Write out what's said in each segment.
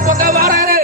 Apa kabar ini?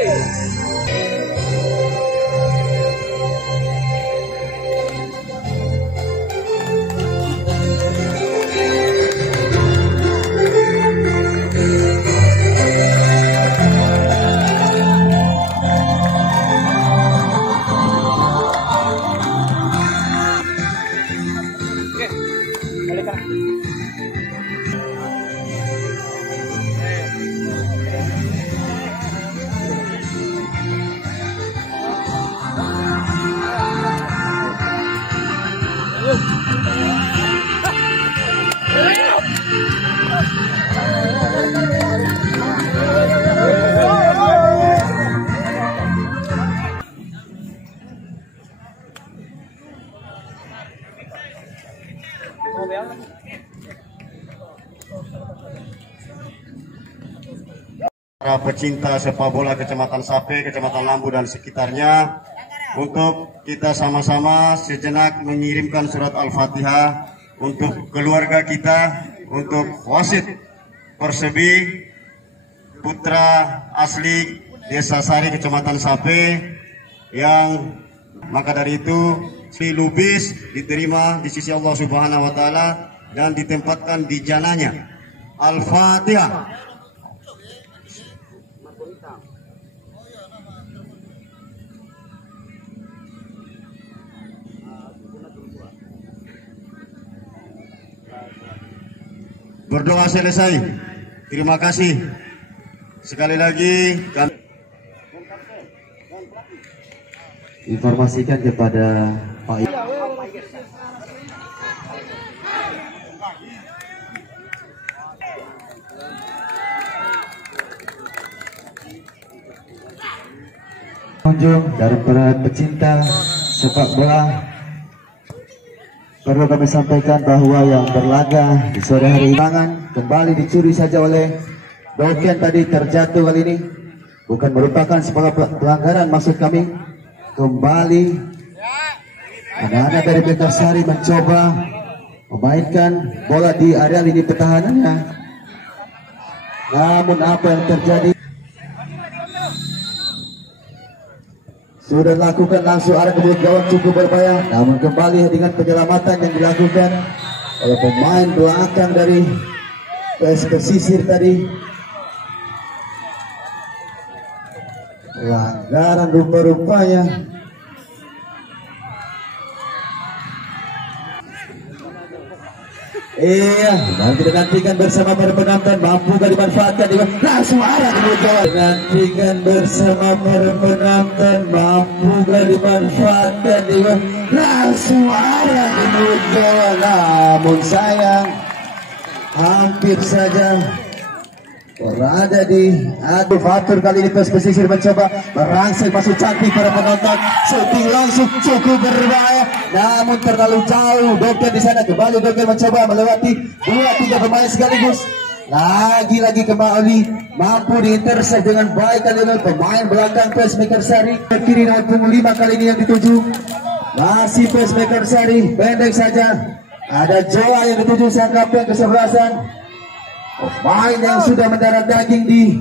Para pecinta sepak bola Kecamatan Sape, Kecamatan Lambu dan sekitarnya, untuk kita sama-sama sejenak mengirimkan surat Al-Fatihah untuk keluarga kita, untuk wasit Persebi putra asli Desa Sari Kecamatan Sape, yang maka dari itu si Lubis diterima di sisi Allah Subhanahu wa taala dan ditempatkan di jananya. Al-Fatihah. Berdoa selesai. Terima kasih. Sekali lagi kami informasikan kepada Pak pengunjung dari para pecinta sepak bola Perlu kami sampaikan bahwa yang berlaga di sore hari ini kembali dicuri saja oleh Doken tadi, terjatuh kali ini. Bukan merupakan sebuah pelanggaran, maksud kami. Kembali anak-anak dari Mekarsari mencoba memainkan bola di area lini pertahanannya. Namun apa yang terjadi? Sudah lakukan langsung arah ke mulut gawang, cukup berbahaya. Namun kembali dengan penyelamatan yang dilakukan oleh pemain belakang dari PS Pesisir tadi. Pelanggaran rupa-rupanya. Iya, dan kita nantikan bersama para penonton, mampukah dimanfaatkan langsung arah ke mulut gawang. Nantikan bersama para penonton, mampukah dimanfaatkan langsung arah ke mulut gawang. Namun sayang, hampir saja berada di adu fatur. Kali ini PS Pesisir mencoba merangsek masuk cantik para penonton, shooting langsung cukup berbahaya, namun terlalu jauh. Doken di sana, kembali Doken mencoba melewati 2-3 pemain sekaligus. Lagi-lagi kembali mampu diintersek dengan baik kali ini pemain belakang PS Mekarsari. Kiri nomor punggung 5 kali ini yang dituju masih PS Mekarsari, pendek saja. Ada Joa yang dituju sang kapten kesebelasan. Pemain yang sudah mendarah daging di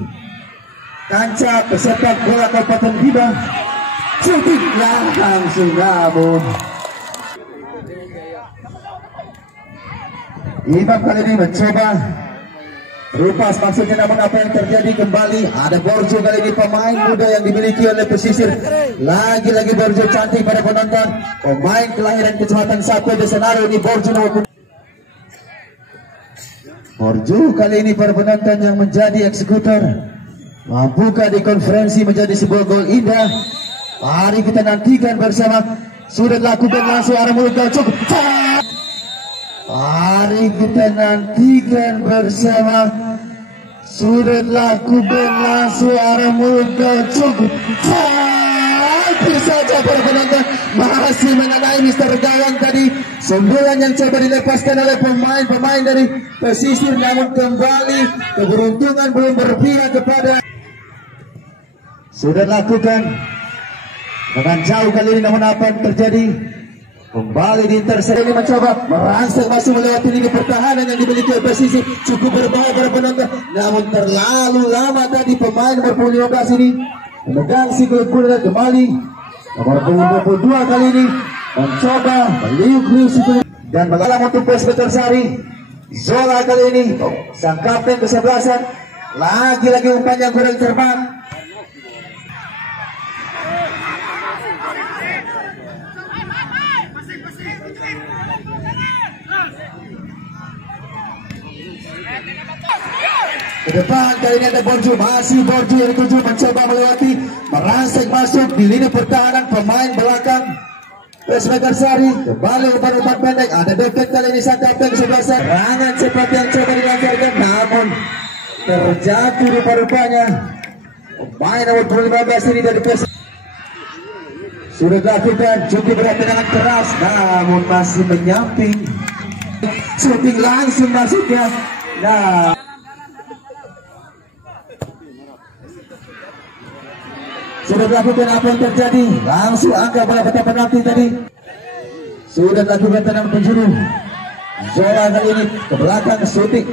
kancah pesepak bola Kabupaten Bima. Shooting langsung, namun Imam kali ini mencoba berupas maksudnya, namun apa yang terjadi? Kembali ada Borjo kali ini, pemain muda yang dimiliki oleh Pesisir. Lagi-lagi Borjo cantik pada penonton, pemain kelahiran Kecamatan Sape Desenaro ini Borjo nomor Borjo kali ini para penonton yang menjadi eksekutor. Mampukah di konferensi menjadi sebuah gol indah? Mari kita nantikan bersama. Sudah dilakukan langsung arah mulut gawang, cukup. Mari kita nantikan bersama. Sudah dilakukan langsung arah mulut gawang, cukup. Hampir saja para penonton masih mengenai Mister Gawang tadi. Sembulan yang coba dilepaskan oleh pemain-pemain dari Pesisir, namun kembali keberuntungan belum berpihak kepada. Sudah dilakukan dengan jauh kali ini, namun apa yang terjadi? Kembali di intersek ini mencoba merangsek masuk melewati lini pertahanan yang dimiliki oleh Pesisir. Cukup berbahaya para penonton, namun terlalu lama tadi pemain nomor 15 ini memegang si kulit kembali. Nomor 22 kali ini mencoba meliuk-liuk situ dan mengalah untuk PS Mekarsari. Zola kali ini sang kapten kesebelasan, lagi-lagi umpannya kurang terbang. Ke depan kali ini ada Borjo, masih Borjo yang dituju mencoba melewati, merangsek masuk di lini pertahanan pemain belakang PS Mekarsari. Kembali umpan-umpan pendek, ada Doken kali ini sang kapten kesebelasan. Serangan cepat yang coba dilancarkan, namun terjatuh rupa-rupanya pemain nomor 15 ini dari PS. Sudah dilakukan cukup berat, tendangan keras, namun masih menyamping. Shooting langsung masuknya. Nah, sudah dilakukan apa yang terjadi? Langsung angka bola peta penalti tadi. Sudah dilakukan tendangan penjuru. Zola kali ini ke belakang, shooting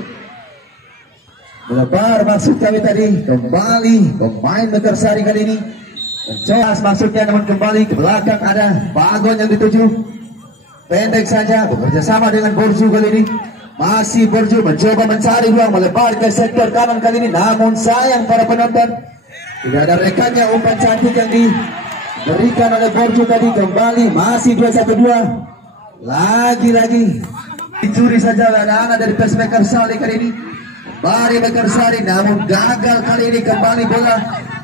melebar maksud kami tadi. Kembali pemain Mekarsari kali ini mencoba maksudnya, namun kembali ke belakang ada Bagon yang dituju. Pendek saja bekerja sama dengan Borjo kali ini. Masih Borjo mencoba mencari ruang melebar ke sektor kanan kali ini, namun sayang para penonton, tidak ada rekannya umpan cantik yang diberikan oleh Borjo tadi. Kembali masih 2-1-2. Lagi-lagi dicuri saja oleh anak-anak dari PS Mekarsari kali ini. Kembali Mekarsari, namun gagal kali ini. Kembali bola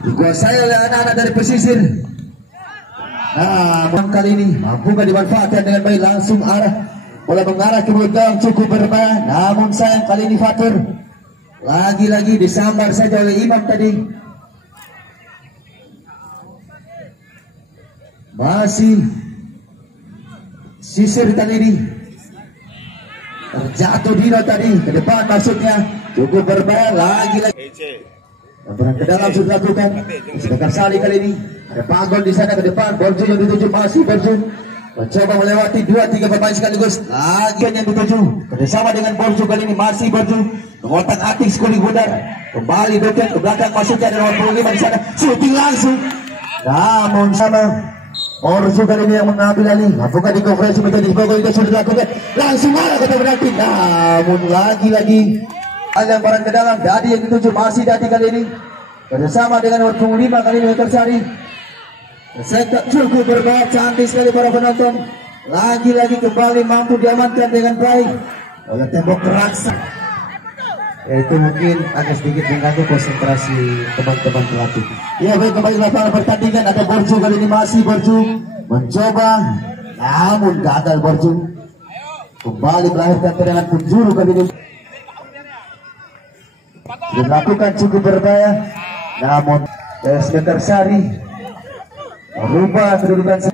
dikuasai oleh anak-anak dari Pesisir. Nah, kali ini mampukah dimanfaatkan dengan baik? Langsung arah bola mengarah ke mulut gawang, cukup berbahaya, namun sayang kali ini Fatur lagi-lagi disambar saja oleh Imam tadi. Masih Sisir kali ini Terjatuh Dino tadi ke depan maksudnya, cukup berbahaya lagi. Berang ke dalam sudah lakukan. Sedangkan Sari kali ini ada Pagon di sana ke depan. Borju yang dituju masih Borju mencoba melewati 2-3 pemain sekaligus. Lagi yang dituju kerjasama dengan Borju kali ini masih Borju mengotak atik Skuling Bundar. Kembali Doken ke belakang maksudnya ada nomor 25 di sana. Shooting langsung. Namun sama Borju kali ini yang mengambil alih. Lakukan di konferensi menjadi Bogor itu sudah dilakukan. Langsung marah kata berarti. Namun lagi-lagi yang barang ke dalam. Dadi yang dituju masih Dadi kali ini bersama dengan nomor 5 kali ini Metersari. Sektor cukup berbahaya, cantik sekali para penonton. Lagi-lagi kembali mampu diamankan dengan baik oleh tembok raksa. Itu mungkin agak sedikit mengganggu konsentrasi teman-teman pelatih. Ya baik, kembali ke lapangan pertandingan. Ada Borju kali ini masih Borju mencoba, namun gagal Borju. Kembali melahirkan tendangan penjuru kali ini. Dilakukan cukup berbahaya, namun Metersari merubah kedudukan.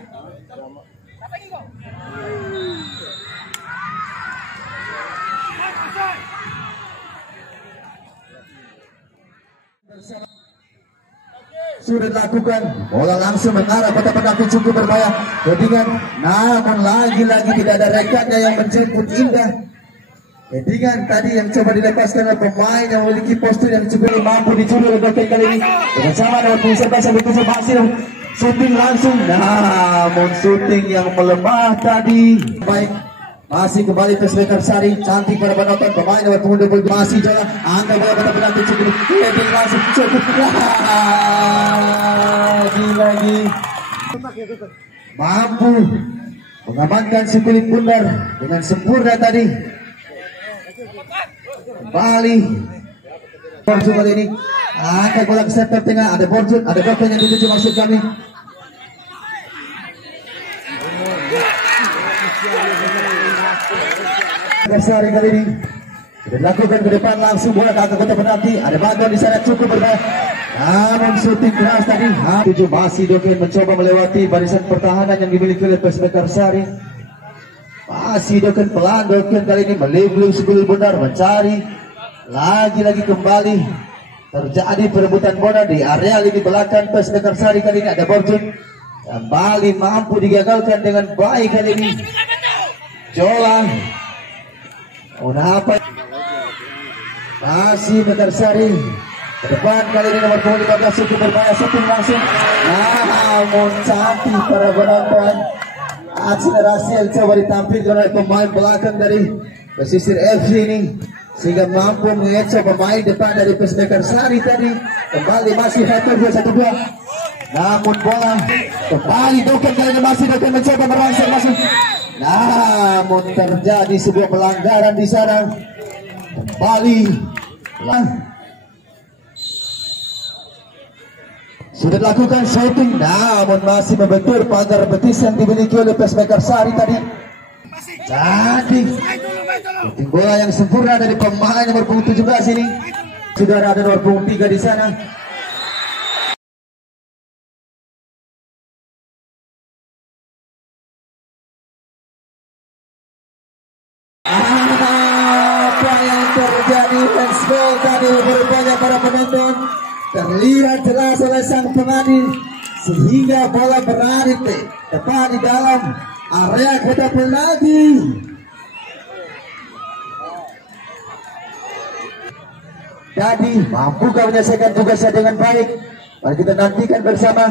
Sudah dilakukan, bola langsung mengarah pada penalti cukup berbahaya. Headingan, namun lagi-lagi tidak ada rekannya yang menjemput indah. Headingan tadi yang coba dilepaskan oleh pemain yang memiliki postur yang cukup mampu dicuri oleh Doken kali ini. Dengan sama dengan Pusat sampai tujuh masih shooting langsung, namun shooting yang melemah tadi. Baik, masih kembali ke Metersari, cantik pada penonton. Pemain nomor punggung masih jalan, angka bola pada penalti cukup. Heading langsung cukup lagi mampu mengamankan si Kulit Bundar dengan sempurna tadi. Kembali Borju kali ini angkat bola ke sektor tengah. Ada Borju, ada Doken yang dituju maksud kami. Metersari kali ini dilakukan ke depan langsung bola ke angka kotak penalti. Ada Bagon di sana cukup berbahaya, namun shooting keras tadi. Tujuh masih Doken mencoba melewati barisan pertahanan yang dimiliki oleh Metersari. Masih Doken pelan, Doken kali ini melibuli Skuling Bundar mencari. Lagi-lagi kembali terjadi perebutan bola di area lini belakang Metersari kali ini. Ada Borju kembali mampu digagalkan dengan baik kali ini. Jolang apa? Masih Metersari ke depan kali ini nomor 15 cukup berbahaya, shooting langsung. Namun cantik para penonton. Akselerasi yang coba ditampilkan oleh pemain belakang dari pesisir FC ini sehingga mampu mengecoh pemain depan dari Metersari tadi. Kembali masih Hacker 2-1-2, namun bola kembali Doken kali ini masih Doken mencoba merangsang masuk, namun terjadi sebuah pelanggaran di sana. Kembali sudah dilakukan shooting, namun masih membentur pagar betis yang dimiliki oleh Metersari tadi. Jadi shooting bola yang sempurna dari pemain nomor punggung 17 ini. Sudah ada nomor punggung 3 di sana. Apa yang terjadi? Hands ball tadi berbanyak para penonton. Terlihat jelas oleh sang pengadil sehingga bola berada tepat di dalam area kotak penalti. Jadi mampukah menyelesaikan tugasnya dengan baik? Mari kita nantikan bersama.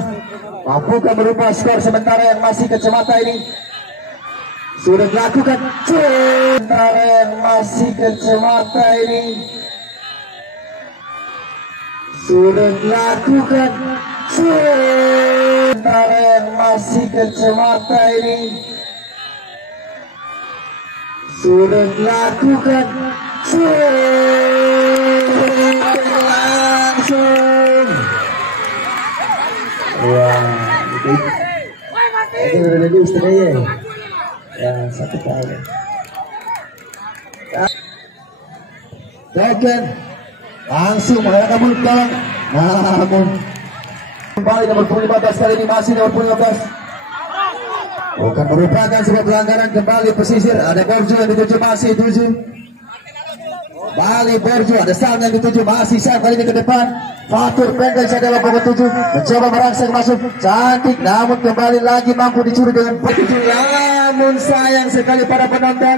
Mampukah merubah skor sementara yang masih kacamata ini? Sudah dilakukan sementara yang masih kacamata ini. Sudah dilakukan sementara yang masih kacamata ini. Sudah dilakukan langsung. Wah, itu udah lebih istimewa ya, satu kali. Doken langsung mengarahkan mulut dalam, namun kembali nomor 15 kali ini masih nomor 15. Bukan merupakan sebuah pelanggaran. Kembali pesisir, ada Borju yang dituju, masih tuju. Bali Borju, ada Sam yang dituju, masih Sam kali ini ke depan. Fatur pendek saja dalam pokok 7, mencoba merangsek masuk, cantik, namun kembali lagi mampu dicuri dengan 7. Namun sayang sekali para penonton,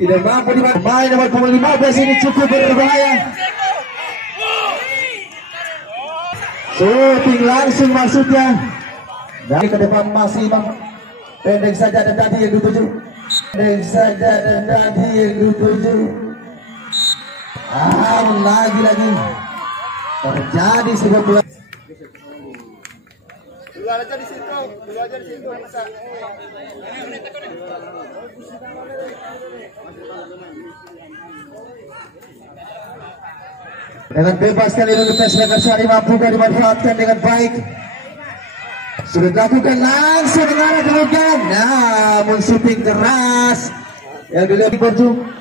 tidak mampu dimainkan. Pemain nomor 15 ini cukup berbahaya. Shooting langsung maksudnya dari ke depan, masih pendek saja dan tadi yang dituju, pendek saja dan tadi yang dituju. Lagi terjadi sebuah bola. Dulu aja di situ, masa. Dengan bebas kali ini PSMK Sari mampu dimanfaatkan dengan baik. Sudah dilakukan langsung mengarah ke gawang, namun shooting keras yang dilihat di Borju.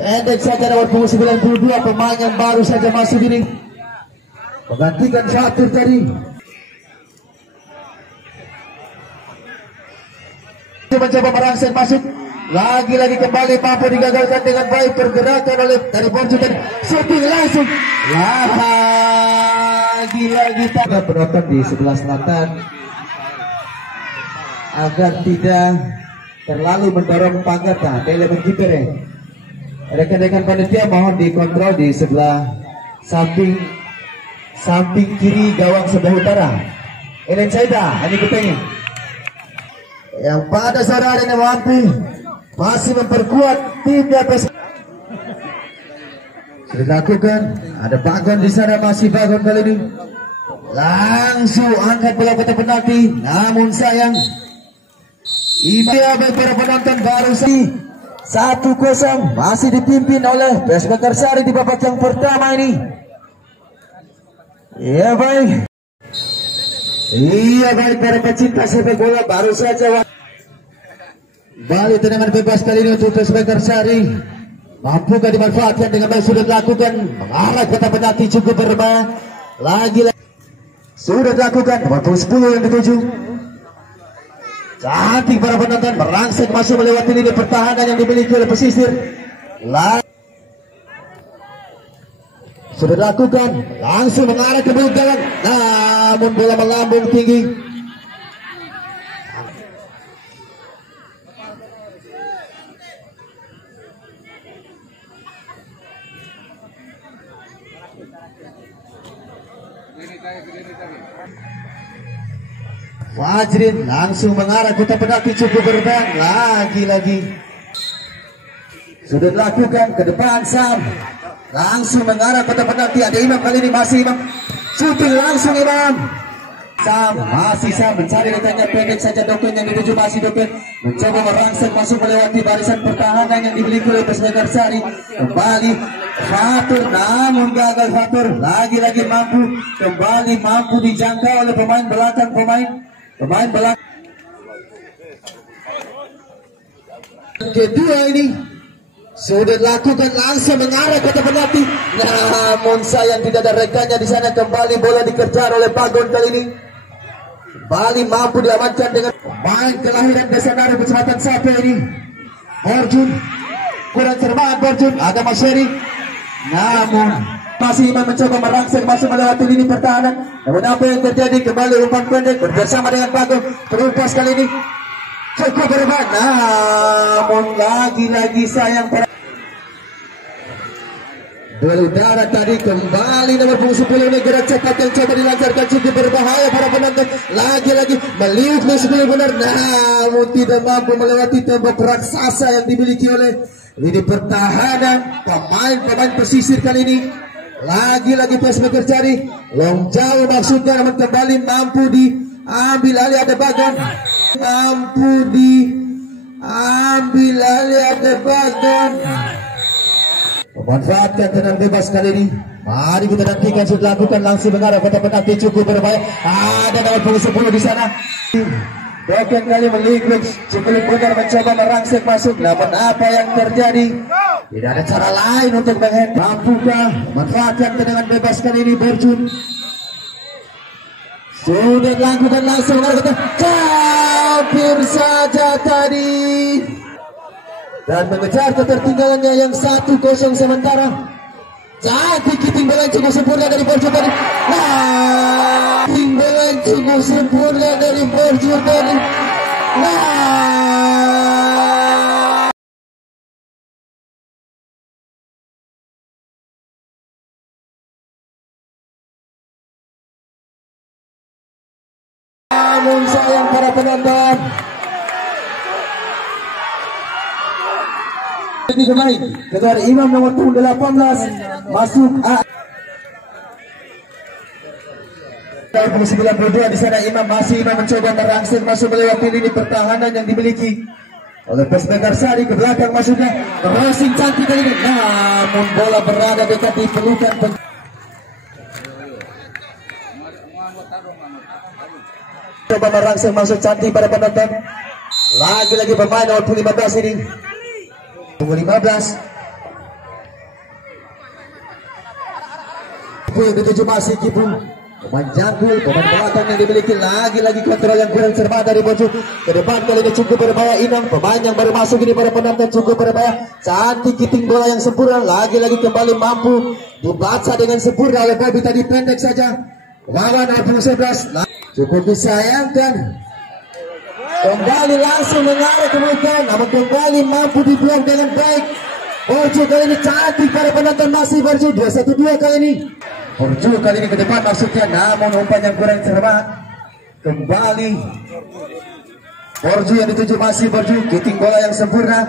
Pendek saja nomor 92, pemain yang baru saja masuk ini menggantikan Fatur tadi. Mencoba merangsek masuk, lagi-lagi kembali mampu digagalkan dengan baik pergerakan oleh dari Borju dan shooting langsung. Lagi-lagi tak penonton di sebelah selatan agar tidak terlalu mendorong pagar elemen kiper ya. Rekan-rekan panitia mohon dikontrol di sebelah samping kiri gawang sebelah utara. Elen Saida, ini kupengnya. Yang pada saat ini mampu masih memperkuat timnya PSM. Sudah dilakukan, ada Bagon di sana, masih Bagon kali ini. Langsung angkat bola kotak penalti, namun sayang. Iya bagi para penonton baru sih 1-0 masih dipimpin oleh PSM Makassar di babak yang pertama ini. Iya baik para pecinta sepak bola, baru saja Bali tendangan bebas kali ini untuk PSM Makassar. Mampukah dimanfaatkan dengan baik? Sudah dilakukan mengarah kotak penalti, cukup berbahaya. Lagi sudah dilakukan nomor 10 yang dituju. Cantik para penonton, merangsek masuk melewati lini pertahanan yang dimiliki oleh pesisir. Sudah dilakukan, langsung mengarah ke gawang, namun bola melambung tinggi. Fajrin langsung mengarah kotak penalti, cukup berbahaya. Lagi-lagi sudah dilakukan ke depan, Sam langsung mengarah kotak penalti. Ada Imam kali ini, masih Imam shooting langsung Imam. Sam masih Sam mencari rekannya, pendek saja Doken yang dituju, masih Doken mencoba merangsek masuk melewati barisan pertahanan yang dimiliki oleh PSM Makassar. Kembali Fatur, namun gagal Fatur. Lagi-lagi mampu dijangkau oleh pemain belakang kedua ini. Sudah dilakukan, langsung mengarah kotak penalti, namun sayang tidak ada rekannya di sana. Kembali bola dikejar oleh Bagon kali ini. Bali mampu diamankan dengan pemain kelahiran Desa Naru, Kecamatan Sape ini. Borjun kurang cermat, Borjun ada Masyeri, namun masih Imam mencoba merangsek masuk melewati lini pertahanan. Namun apa yang terjadi? Kembali umpan pendek bersama dengan Bagon, terupas kali ini cukup berbahaya, namun lagi-lagi sayang para bola udara tadi. Kembali nomor 10 ini gerak cepat yang coba dilancarkan, cukup berbahaya para penonton. Lagi-lagi meliuk Mesbel benar, namun tidak mampu melewati tembok raksasa yang dimiliki oleh lini pertahanan pemain pesisir kali ini. Lagi-lagi PSM Makassar long jauh maksudnya, namun kembali mampu diambil alih. Ada Bagon, mampu diambil alih, ada Bagon memanfaatkan tenang bebas kali ini. Mari kita nantikan, sudah lakukan langsung mengarah kotak penalti, cukup berbahaya. Ada nomor 10 di sana. Doken kali melingkuk, cukup benar mencoba merangsek masuk, namun apa yang terjadi? Tidak ada cara lain untuk menghentikan. Mampukah memanfaatkan tendangan bebas kali ini Borjun? Sudah dilakukan langsung mengarah kotak. hampir saja tadi. Dan mengejar ketertinggalannya yang 1-0 sementara. Cantik ketinggalan cukup sempurna dari Borjo tadi. Nah, ketinggalan cukup sempurna dari Borjo tadi. Nah, namun sayang para penonton. Ini pemain ketua Imam nomor 18 masuk tahun 92 di sana. Imam mencoba merangsek masuk melewati lini pertahanan yang dimiliki oleh Pes Mekarsari. Ke belakang masuknya crossing cantik kali ini, namun bola berada dekat di pelukan coba merangsek masuk cantik pada penonton. Lagi-lagi pemain nomor 15 ini 15 yang dituju masih Kipu. Pemain jangkul, pemain belakang yang dimiliki. Lagi-lagi kontrol yang kurang cermat dari Borjo. Ke depan kali ini cukup berbahaya Inam. Pemain yang baru masuk ini pada penonton cukup berbahaya. Cantik kiting bola yang sempurna. Lagi-lagi kembali mampu dibaca dengan sempurna oleh Bobby. Tadi pendek saja lawan 11. Cukup disayangkan. Kembali langsung mengarah ke belakang, namun kembali mampu dibuang dengan baik. Borjo kali ini cantik para penonton, masih Borjo 2-1-2 kali ini. Borjo kali ini ke depan maksudnya, namun umpan yang kurang cermat. Kembali Borjo yang dituju masih Borjo, kicking bola yang sempurna.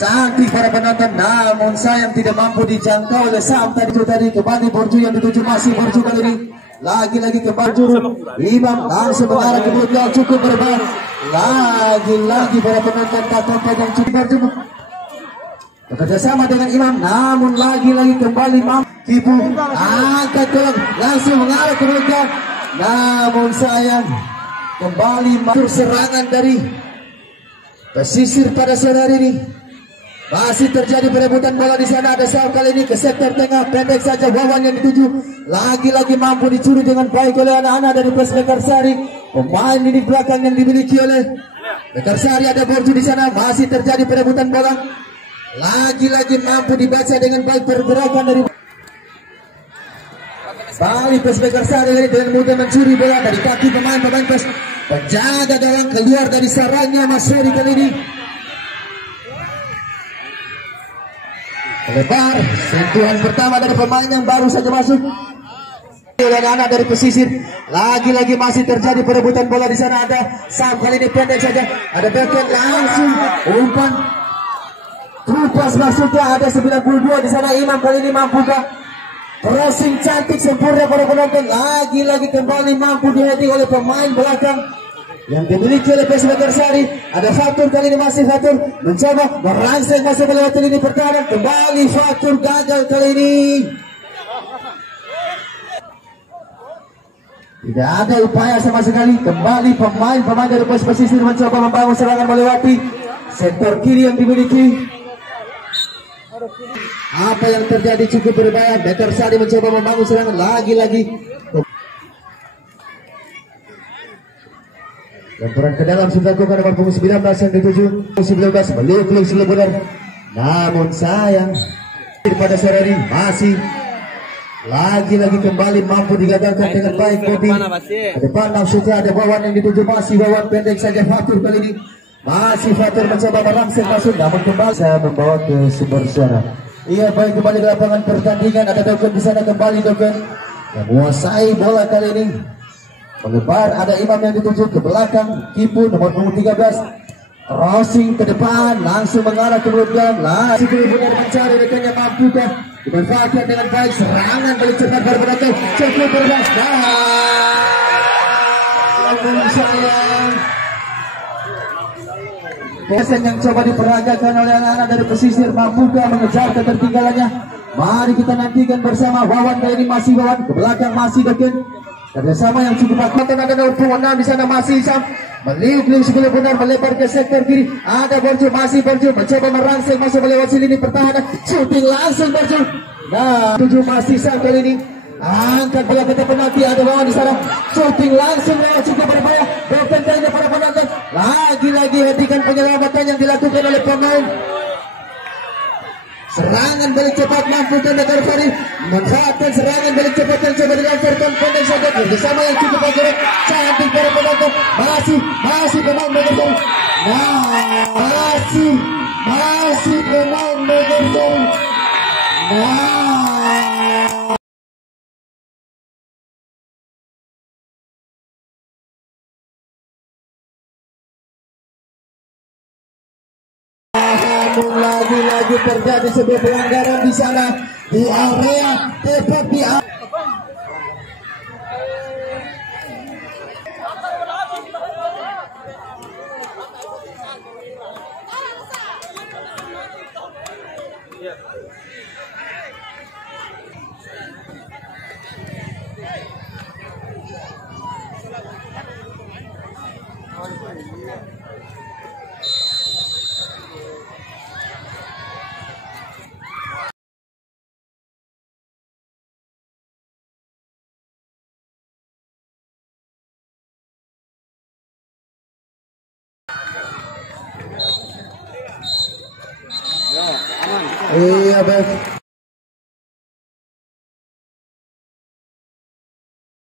Cantik para penonton, namun sayang tidak mampu dijangkau oleh Sam tadi. Kembali Borjo yang dituju masih Borjo kali ini. Lagi-lagi ke Borjo. Imam langsung mengarah ke belakang, cukup berbahaya. Lagi-lagi para penonton takut pegang cukup Borjo. Bekerja sama dengan Imam, namun lagi-lagi kembali Kipu angkat tolong langsung mengarah ke belakang, namun sayang kembali masuk serangan dari pesisir pada sore hari ini. Masih terjadi perebutan bola di sana. Ada Sam kali ini ke sektor tengah, pendek saja Wawan yang dituju. Lagi-lagi mampu dicuri dengan baik oleh anak-anak dari Pes Mekarsari. Pemain ini belakang yang dimiliki oleh Mekarsari. Ada Borjo di sana, masih terjadi perebutan bola. Lagi-lagi mampu dibaca dengan baik pergerakan dari Bali Pes Mekarsari ini dengan mudah mencuri bola dari kaki pemain Pes. Penjaga gawang keluar dari sarangnya Mas Heri kali ini. Lebar sentuhan pertama dari pemain yang baru saja masuk oleh anak dari pesisir. Lagi-lagi masih terjadi perebutan bola di sana. Ada Sam kali ini pendek saja. Ada backhand langsung umpan Trupas masuknya. Ada 92 di sana. Imam kali ini mampukah crossing cantik sempurna pada penonton. Lagi-lagi kembali mampu dihati oleh pemain belakang yang dimiliki oleh Pes Mekarsari. Ada Fatur kali ini, masih Fatur mencoba merangsek masuk melewati lini pertahanan. Kembali Fatur gagal kali ini. Tidak ada upaya sama sekali. Kembali pemain dari Pes Pesisir mencoba membangun serangan melewati sektor kiri yang dimiliki. Apa yang terjadi cukup berbahaya. Mekarsari mencoba membangun serangan lagi-lagi. Lemparan ke dalam sudah dilakukan nomor punggung 19 yang dituju 19 meliuk-liuk sudah benar, namun sayang pada sore ini masih lagi-lagi kembali mampu digagalkan dengan baik Bobby. Ke depan maksudnya ada Wawan yang dituju masih Wawan, pendek saja Fatur kali ini. Masih Fatur mencoba merangsek masuk, namun kembali saya membawa ke sumber suara. Iya, baik, kembali ke lapangan pertandingan. Ada Doken di sana, kembali Doken yang menguasai bola kali ini. Melebar, ada Imam yang dituju ke belakang Kipu nomor 13. Crossing ke depan langsung mengarah ke belakang. Langsung benar mencari rekannya, mampukah dimanfaatkan dengan baik. Serangan balik cepat berbentuk cukup berbahaya. Sayang Pesen yang coba diperagakan oleh anak-anak dari pesisir, mampukah mengejar ketertinggalannya? Mari kita nantikan bersama. Wawan kali ini masih Wawan, ke belakang masih Doken. Kerjasama yang cukup bagus. Ada nomor 6 di sana masih Sam meliuk-liuk sebelum benar melebar ke sektor kiri. Ada Borjo, masih Borjo mencoba merangsek masuk melewati lini pertahanan. Shooting langsung Borjo. Nah, 7 masih Sam kali ini. Angkat bola ke penalti, ada Wawan di sana. Shooting langsung lewat, cukup berbahaya. Doken kali ini para penonton. Lagi-lagi hentikan penyelamatan yang dilakukan oleh pemain. Serangan balik cepat mampu Negara Fari memanfaatkan serangan balik cepat yang coba dilancarkan pendek saja bersama yang cukup akurat. Cantik para penonton, masih pemain Negara Fari. Masih pemain Negara Fari. Lagi-lagi terjadi sebuah pelanggaran di sana di area tepat di iya baik.